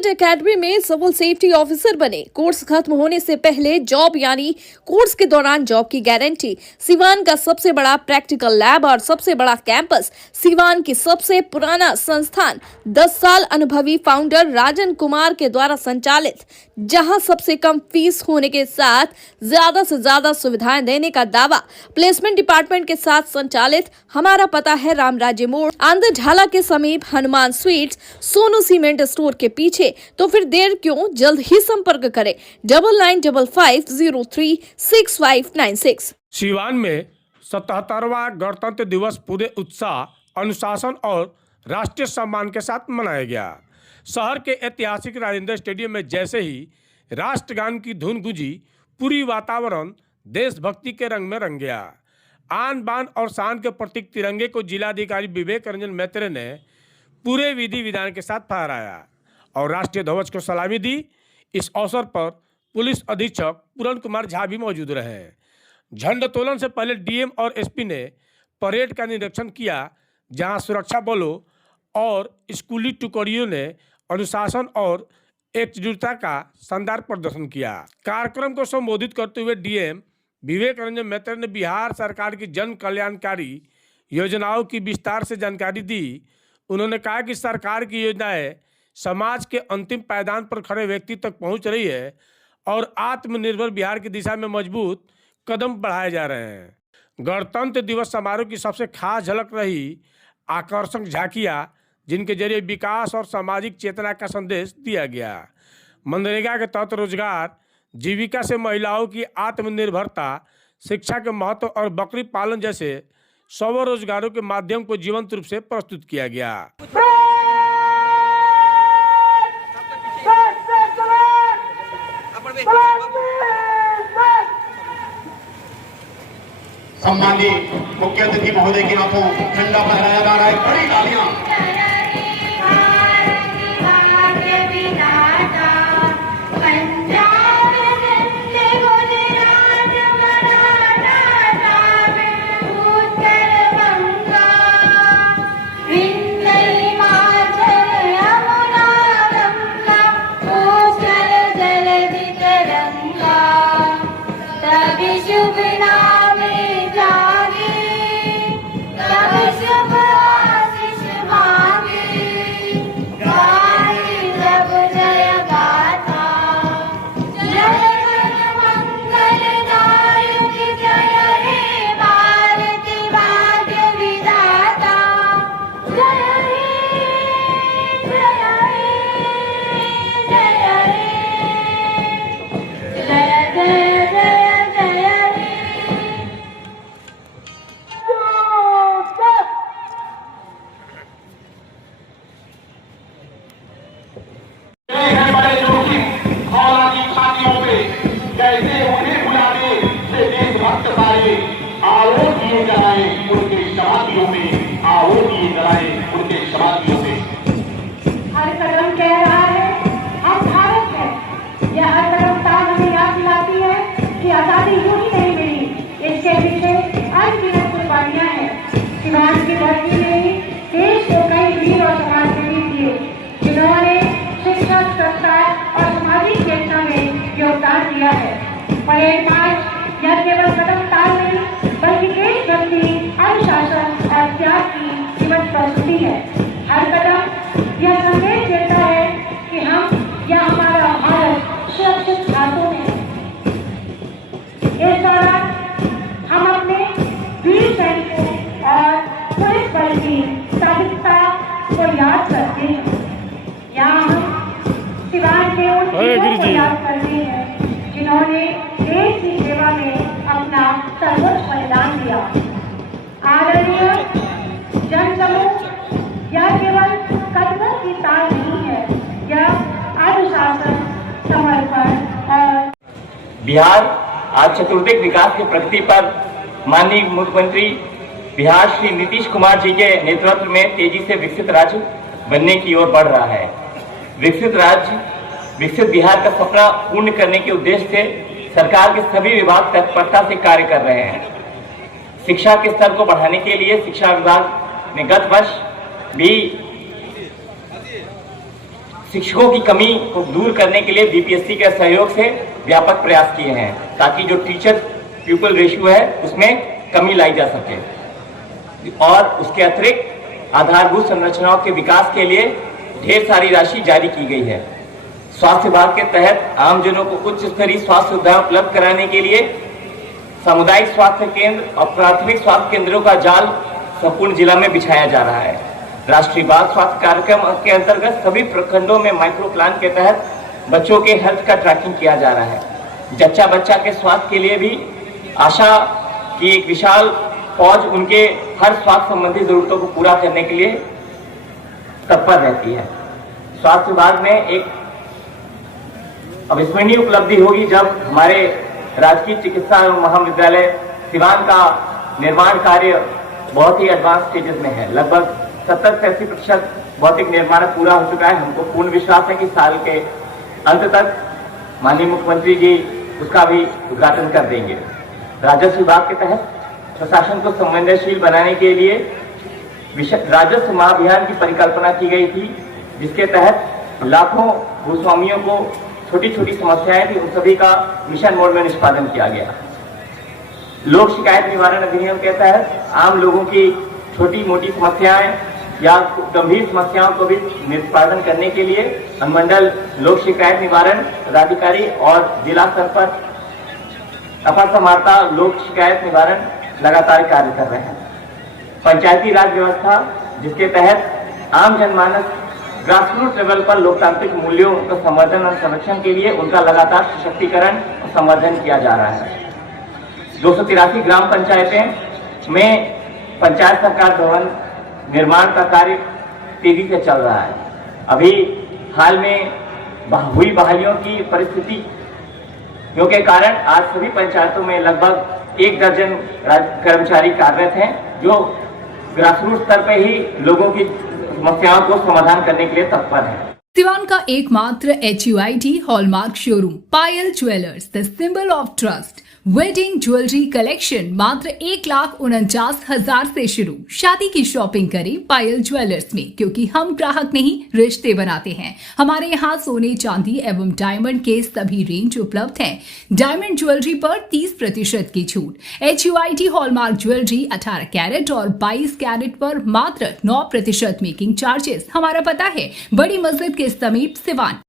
Cadet academy में civil safety officer बने। Course खत्म होने से पहले जॉब यानी कोर्स के दौरान जॉब की गारंटी। सिवान का सबसे बड़ा प्रैक्टिकल लैब और सबसे बड़ा कैंपस, सिवान की सबसे पुराना संस्थान, 10 साल अनुभवी फाउंडर राजन कुमार के द्वारा संचालित, जहां सबसे कम फीस होने के साथ ज्यादा से ज्यादा सुविधाएं देने का दावा। प्लेसमेंट डिपार्टमेंट के साथ संचालित। हमारा पता है रामराज्य मोड़, आंध्र ढाला के समीप, Hanuman sweets, Sonu cement store के पीछे। तो फिर देर क्यों, जल्द ही संपर्क करें 9955036596। सिवान में 77वां गणतंत्र दिवस पूरे उत्साह, अनुशासन और राष्ट्रीय सम्मान के साथ मनाया गया। शहर के ऐतिहासिक राजेंद्र स्टेडियम में जैसे ही राष्ट्रगान की धुन गूंजी, पूरी वातावरण देशभक्ति के रंग में रंग गया। आन बान और शान के प्रतीक तिरंगे को जिलाधिकारी विवेक रंजन मैत्रे ने पूरे विधि विधान के साथ फहराया और राष्ट्रीय ध्वज को सलामी दी। इस अवसर पर पुलिस अधीक्षक पूरन कुमार झा भी मौजूद रहे। झंडोत्तोलन से पहले डीएम और एसपी ने परेड का निरीक्षण किया, जहां सुरक्षा बलों और स्कूली टुकड़ियों ने अनुशासन और एकजुटता का शानदार प्रदर्शन किया। कार्यक्रम को संबोधित करते हुए डीएम विवेक रंजन मैत्रे ने बिहार सरकार की जन कल्याणकारी योजनाओं की विस्तार से जानकारी दी। उन्होंने कहा कि सरकार की योजनाएं समाज के अंतिम पायदान पर खड़े व्यक्ति तक पहुंच रही है और आत्मनिर्भर बिहार की दिशा में मजबूत कदम बढ़ाए जा रहे हैं। गणतंत्र दिवस समारोह की सबसे खास झलक रही आकर्षक झांकियां, जिनके जरिए विकास और सामाजिक चेतना का संदेश दिया गया। मनरेगा के तहत रोजगार, जीविका से महिलाओं की आत्मनिर्भरता, शिक्षा के महत्व और बकरी पालन जैसे स्वरोजगारों के माध्यम को जीवंत रूप से प्रस्तुत किया गया। सम्मानित मुख्य अतिथि महोदय के हाथों झंडा फहराया जा रहा है। बड़ी तालियां। हर कदम कह रहा है हम भारत हैं। यह हर कदम ताज हमें याद दिलाती है कि आजादी यूं ही नहीं मिली, इसके पीछे अनगिनत कुर्बानियां हैं। सिवान की धरती ने देश को कई वीर और समाजसेवी दिए, जिन्होंने शिक्षा, संस्कार और सामाजिक चेतना में योगदान दिया है। परेड मार्च यह केवल कदम ताल नहीं, बल्कि देशभक्ति, अनुशासन और त्याग की जीवंत प्रस्तुति है। हर कदम यह संदेश देता है कि हम या हमारा भारत सुरक्षित हाथों में है। इस दौरान हम अपने वीर सैनिकों और पुलिस बल की साहसिकता को याद करते हैं। यहाँ हम सिवान के उन वीरों को याद करते हैं जिन्होंने देश की सेवा में अपना सर्वोच्च बलिदान दिया। आदरणीय जनसमूह, यह केवल कदमों की ताल नहीं है, यह अनुशासन, समर्पण और बिहार आज चतुर्दिक विकास की प्रगति पर माननीय मुख्यमंत्री बिहार श्री नीतीश कुमार जी के नेतृत्व में तेजी से विकसित राज्य बनने की ओर बढ़ रहा है। विकसित राज्य, विकसित बिहार का सपना पूर्ण करने के उद्देश्य से सरकार के सभी विभाग तत्परता से कार्य कर रहे हैं। शिक्षा के स्तर को बढ़ाने के लिए शिक्षा विभाग ने गत वर्ष भी शिक्षकों की कमी को दूर करने के लिए बीपीएससी के सहयोग से व्यापक प्रयास किए हैं ताकि जो टीचर प्यूपल रेशियो है उसमें कमी लाई जा सके। और उसके अतिरिक्त आधारभूत संरचनाओं के विकास के लिए ढेर सारी राशि जारी की गई है। स्वास्थ्य विभाग के तहत आमजनों को उच्च स्तरीय स्वास्थ्य सुविधाएं उपलब्ध कराने के लिए सामुदायिक स्वास्थ्य केंद्र और प्राथमिक स्वास्थ्य केंद्रों का जाल संपूर्ण जिला में बिछाया जा रहा है। राष्ट्रीय बाल स्वास्थ्य कार्यक्रम के अंतर्गत सभी प्रखंडों में माइक्रो प्लान के तहत बच्चों के हेल्थ का ट्रैकिंग किया जा रहा है। जच्चा बच्चा के स्वास्थ्य के लिए भी आशा की एक विशाल फौज उनके हर स्वास्थ्य संबंधी जरूरतों को पूरा करने के लिए तत्पर रहती है। स्वास्थ्य विभाग में एक अविस्मरणीय उपलब्धि होगी जब हमारे राजकीय चिकित्सा महाविद्यालय सिवान का निर्माण कार्य बहुत ही एडवांस स्टेजेस में है। लगभग 70 से 80% भौतिक निर्माण पूरा हो चुका है। हमको पूर्ण विश्वास है कि साल के अंत तक माननीय मुख्यमंत्री जी उसका भी उद्घाटन कर देंगे। राजस्व विभाग के तहत प्रशासन को संवेदनशील बनाने के लिए राजस्व महाअभियान की परिकल्पना की गई थी, जिसके तहत लाखों भूस्वामियों को छोटी छोटी समस्याएं थी, उन सभी का मिशन मोड में निष्पादन किया गया। लोक शिकायत निवारण अधिनियम के तहत आम लोगों की छोटी मोटी समस्याएं या गंभीर समस्याओं को भी निष्पादन करने के लिए अनुमंडल लोक शिकायत निवारण पदाधिकारी और जिला स्तर पर अपर समाहर्ता लोक शिकायत निवारण लगातार कार्य कर रहे हैं। पंचायती राज व्यवस्था, जिसके तहत आम जनमानस ग्रासरूट लेवल पर लोकतांत्रिक मूल्यों का संवर्धन और संरक्षण के लिए उनका लगातार सशक्तिकरण और संवर्धन किया जा रहा है। 283 ग्राम पंचायतें में पंचायत सरकार भवन निर्माण का कार्य तेजी से चल रहा है। अभी हाल में हुई बहालियों की परिस्थितियों के कारण आज सभी पंचायतों में लगभग 1 दर्जन कर्मचारी कार्यरत हैं, जो ग्रासरूट स्तर पर ही लोगों की समस्याओं को समाधान करने के लिए तत्पर है। सिवान का एकमात्र HUID hallmark showroom Payal jewellers, the symbol of trust. Wedding jewellery collection मात्र 1,49,000 से शुरू। शादी की शॉपिंग करें पायल ज्वेलर्स में, क्योंकि हम ग्राहक नहीं रिश्ते बनाते हैं। हमारे यहाँ सोने चांदी एवं डायमंड के सभी रेंज उपलब्ध हैं। डायमंड ज्वेलरी पर 30% की छूट। HUID हॉलमार्क ज्वेलरी 18 कैरेट और 22 कैरेट पर मात्र 9% मेकिंग चार्जेस। हमारा पता है बड़ी मस्जिद के समीप सिवान।